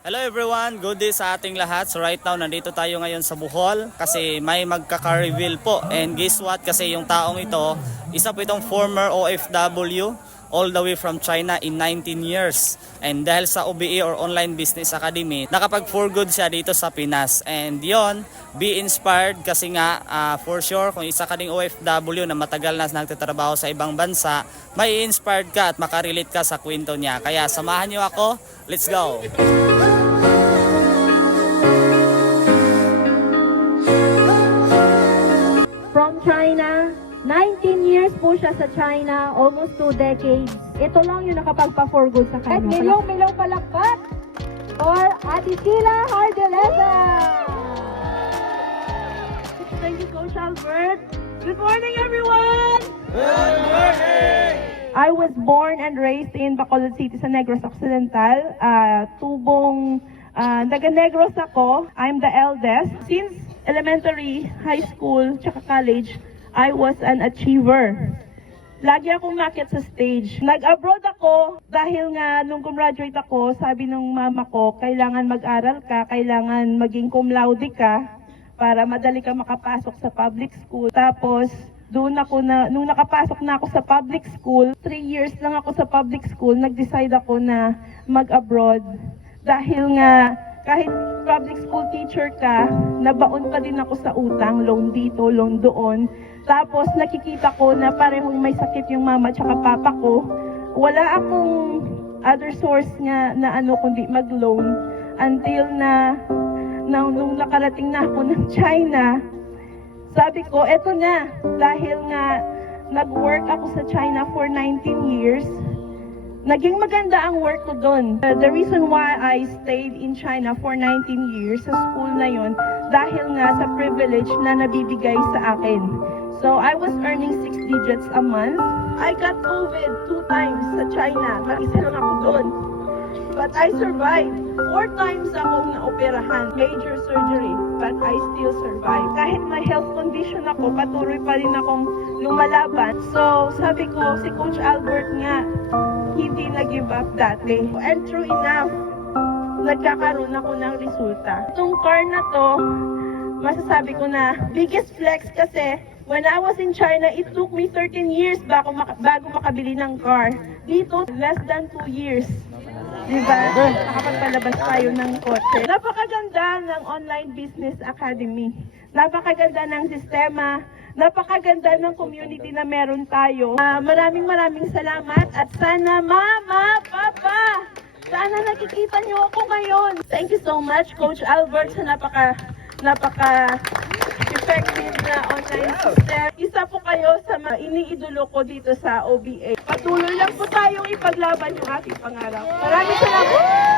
Hello everyone, good day sa ating lahat. So right now, nandito tayo ngayon sa Bohol kasi may magkaka-reveal po. And guess what? Kasi yung taong ito, isa po itong former OFW all the way from China in 19 years. And dahil sa OBE or Online Business Academy, nakapag-for good siya dito sa Pinas. And yon, be inspired kasi nga for sure kung isa ka ding OFW na matagal na nagtatrabaho sa ibang bansa, may inspired ka at makarelate ka sa kwento niya. Kaya samahan niyo ako, let's go! From China, 19 years po siya sa China, almost 2 decades. Ito lang yung nakapagpa-for good sa At kanya. milyong-milyong palakpak for Ate Sheila Hardeleza. Thank you, Coach Albert. Good morning, everyone! Good morning! I was born and raised in Bacolod City sa Negros Occidental. Taga-Negros ako. I'm the eldest. Since elementary, high school, tsaka college, I was an achiever. Lagi akong umakyat sa stage. Nag-abroad ako dahil nga nung gumraduate ako, sabi ng mama ko, kailangan mag-aral ka, kailangan maging cum laude ka para madali ka makapasok sa public school. Tapos, nung nakapasok na ako sa public school, 3 years lang ako sa public school, nag-decide ako na mag-abroad. Dahil nga, kahit public school teacher ka, nabaon pa din ako sa utang, loan dito, loan doon. Tapos nakikita ko na parehong may sakit yung mama at papa ko. Wala akong other source nga na kundi mag-loan until na nung nakarating na ako ng China. Sabi ko, eto na, dahil nga nag-work ako sa China for 19 years, naging maganda ang work ko doon. The reason why I stayed in China for 19 years sa school na yon, dahil nga sa privilege na nabibigay sa akin. So I was earning 6 digits a month. I got COVID 2 times sa China. Mag-isa lang ako doon. But I survived. 4 times akong naoperahan. Major surgery. But I still survived. Kahit may health condition ako, patuloy pa rin akong lumalaban. So sabi ko, si Coach Albert nga, hindi nag-give up dati. And true enough, nagkakaroon ako ng resulta. Itong car na to, masasabi ko na biggest flex kasi when I was in China, it took me 13 years bago makabili ng car. Dito, less than 2 years. Diba? Nakapagpalabas tayo ng kotse. Napakaganda ng Online Business Academy. Napakaganda ng sistema. Napakaganda ng community na meron tayo. Maraming salamat at sana Mama, Papa, sana nakikita niyo ako ngayon. Thank you so much, Coach Albert, sa napaka-effective na online system. Isa po kayo sa mga iniidolo ko dito sa OBA. Patuloy lang po tayong ipaglaban yung ating pangarap. Maraming salamat!